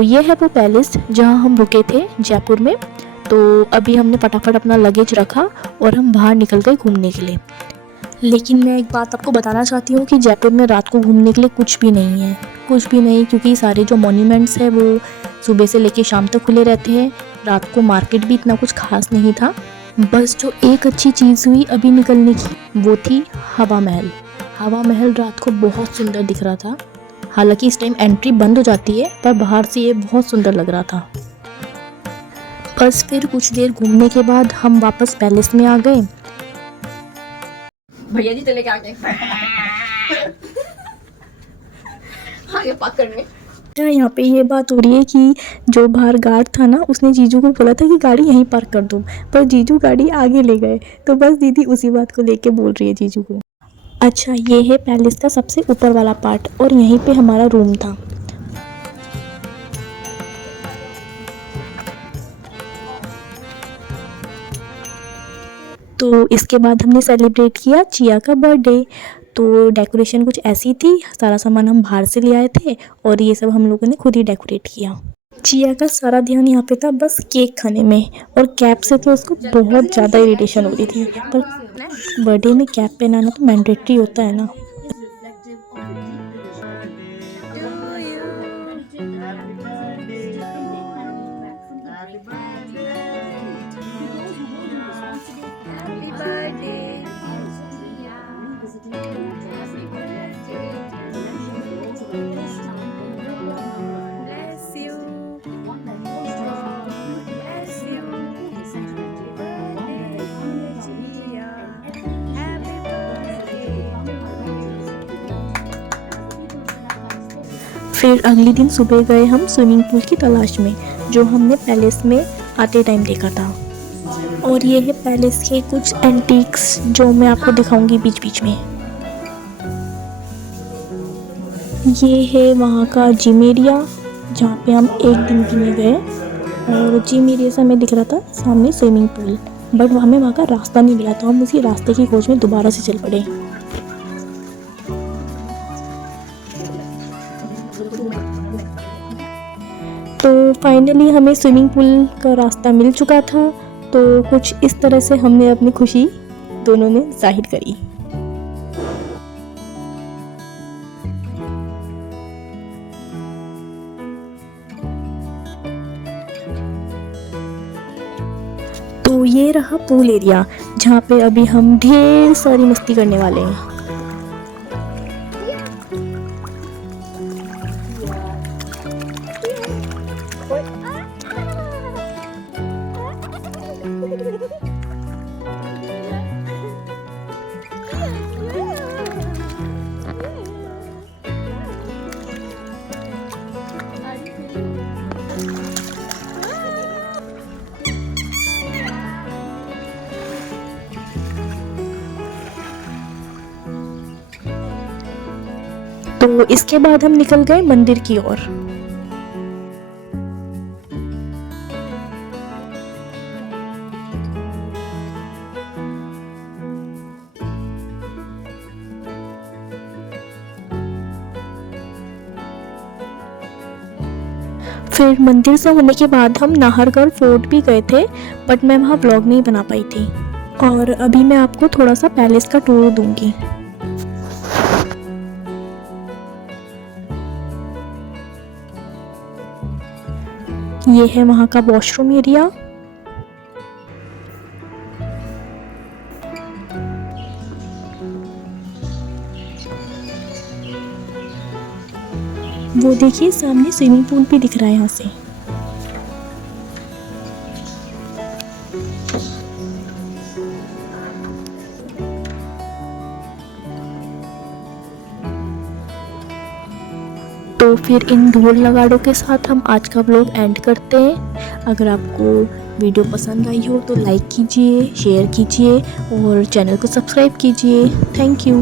तो ये है वो पैलेस जहाँ हम रुके थे जयपुर में। तो अभी हमने फटाफट अपना लगेज रखा और हम बाहर निकल गए घूमने के लिए। लेकिन मैं एक बात आपको बताना चाहती हूँ कि जयपुर में रात को घूमने के लिए कुछ भी नहीं है, कुछ भी नहीं, क्योंकि सारे जो मॉन्यूमेंट्स हैं वो सुबह से लेके शाम तक खुले रहते हैं। रात को मार्केट भी इतना कुछ खास नहीं था। बस जो एक अच्छी चीज़ हुई अभी निकलने की वो थी हवा महल। हवा महल रात को बहुत सुंदर दिख रहा था। हालांकि इस टाइम एंट्री बंद हो जाती है, पर बाहर से ये बहुत सुंदर लग रहा था। बस फिर कुछ देर घूमने के बाद हम वापस पैलेस में आ गए। भैया जी चले के आगे आगे पकड़ में। यहाँ पे ये बात हो रही है कि जो बाहर गार्ड था ना, उसने जीजू को बोला था कि गाड़ी यहीं पार्क कर दो, पर जीजू गाड़ी आगे ले गए। तो बस दीदी उसी बात को लेके बोल रही है जीजू को। अच्छा, ये है पैलेस का सबसे ऊपर वाला पार्ट और यहीं पे हमारा रूम था। तो इसके बाद हमने सेलिब्रेट किया चिया का बर्थडे। तो डेकोरेशन कुछ ऐसी थी, सारा सामान हम बाहर से ले आए थे और ये सब हम लोगों ने खुद ही डेकोरेट किया। चिया का सारा ध्यान यहाँ पे था बस केक खाने में, और कैप से तो उसको बहुत ज़्यादा इरिटेशन हो रही थी। पर बर्थडे में कैप पहनाना तो मैंडेटरी होता है ना। फिर अगले दिन सुबह गए हम स्विमिंग पूल की तलाश में, जो हमने पैलेस में आते टाइम देखा था। और ये है पैलेस के कुछ एंटीक्स जो मैं आपको दिखाऊंगी बीच बीच में। ये है वहाँ का जिम एरिया जहाँ पे हम एक दिन के लिए गए, और जिम एरिया से हमें दिख रहा था सामने स्विमिंग पूल, बट हमें वहाँ का रास्ता नहीं मिला, तो हम उसी रास्ते की खोज में दोबारा से चल पड़े। तो फाइनली हमें स्विमिंग पूल का रास्ता मिल चुका था। तो कुछ इस तरह से हमने अपनी खुशी दोनों ने जाहिर करी। तो ये रहा पूल एरिया जहाँ पे अभी हम ढेर सारी मस्ती करने वाले हैं। तो इसके बाद हम निकल गए मंदिर की ओर। फिर मंदिर से होने के बाद हम नाहरगढ़ फोर्ट भी गए थे, बट मैं वहाँ व्लॉग नहीं बना पाई थी। और अभी मैं आपको थोड़ा सा पैलेस का टूर दूंगी। ये है वहाँ का वॉशरूम एरिया। वो देखिए सामने स्विमिंग पूल भी दिख रहा है यहाँ से। तो फिर इन ढोल नगाड़ों के साथ हम आज का व्लॉग एंड करते हैं। अगर आपको वीडियो पसंद आई हो तो लाइक कीजिए, शेयर कीजिए और चैनल को सब्सक्राइब कीजिए। Thank you.